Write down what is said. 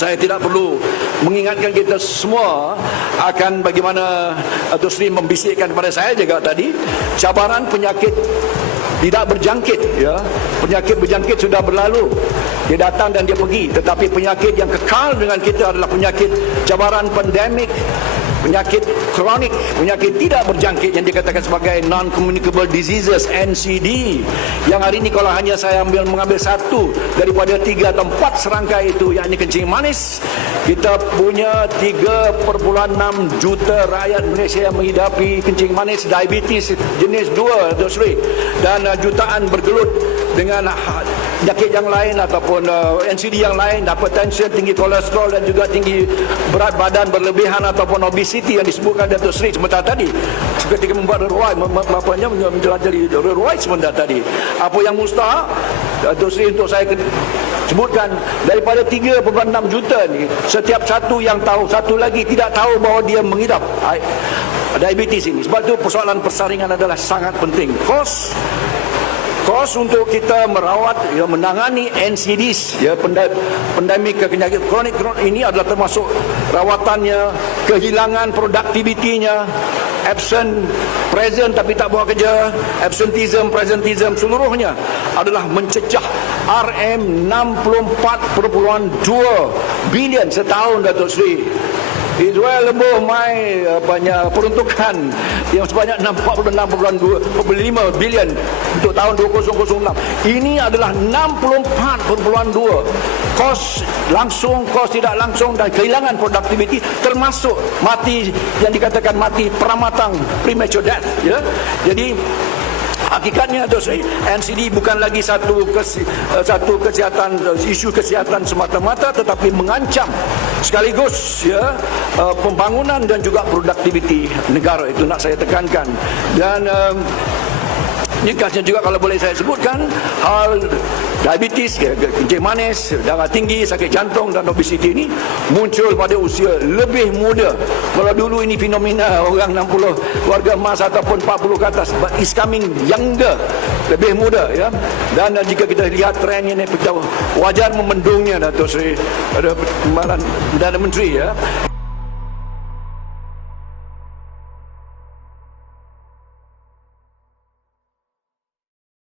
Saya tidak perlu mengingatkan kita semua akan bagaimana Datuk Seri membisikkan kepada saya juga tadi. Cabaran penyakit tidak berjangkit ya. Penyakit berjangkit sudah berlalu. Dia datang dan dia pergi. Tetapi penyakit yang kekal dengan kita adalah penyakit cabaran pandemik penyakit kronik, penyakit tidak berjangkit yang dikatakan sebagai non-communicable diseases NCD yang hari ini kalau hanya saya ambil mengambil satu daripada tiga atau empat serangkai itu yakni kencing manis kita punya 3.6 juta rakyat Malaysia yang menghidapi kencing manis diabetes jenis 2 Dr. Sri dan uh, jutaan bergelut dengan uh, penyakit yang lain ataupun uh, NCD yang lain hypertension, tinggi kolesterol dan juga tinggi berat badan berlebihan ataupun obesity yang disebutkan Datuk Seri sebentar tadi. Ketika membuat reruai bapaknya menjelajah reruai sebentar tadi. Apa yang mustahak? Datuk Seri untuk saya sebutkan daripada 3.6 juta ni setiap satu yang tahu satu lagi tidak tahu bahawa dia mengidap diabetes ini. Sebab itu persoalan persaringan adalah sangat penting. Kos kos untuk kita merawat ya menangani NCDs ya pandemik penyakit kronik kronik ini adalah termasuk rawatannya kehilangan produktivitinya absent present tapi tak buat kerja absenteeism presenteeism seluruhnya adalah mencecah RM 64.2 bilion setahun Datuk Seri It's well above my uh, banyak peruntukan yang sebanyak 46.5 bilion untuk tahun 2006. Ini adalah 64.2 kos langsung, kos tidak langsung dan kehilangan produktiviti termasuk mati yang dikatakan mati peramatang premature death ya. Jadi Hakikatnya Seri, NCD bukan lagi satu kes, eh, satu kesihatan isu kesihatan semata-mata tetapi mengancam sekaligus ya eh, pembangunan dan juga produktiviti negara itu nak saya tekankan dan um, Nikasnya juga kalau boleh saya sebutkan hal diabetes, ke- kencing manis, darah tinggi, sakit jantung dan obesiti ini muncul pada usia lebih muda. Kalau dulu ini fenomena orang 60 warga emas ataupun 40 ke atas, but it's coming younger, lebih muda ya. Dan uh, jika kita lihat trend ini wajar memendungnya Datuk Seri ada Perdana Menteri ya.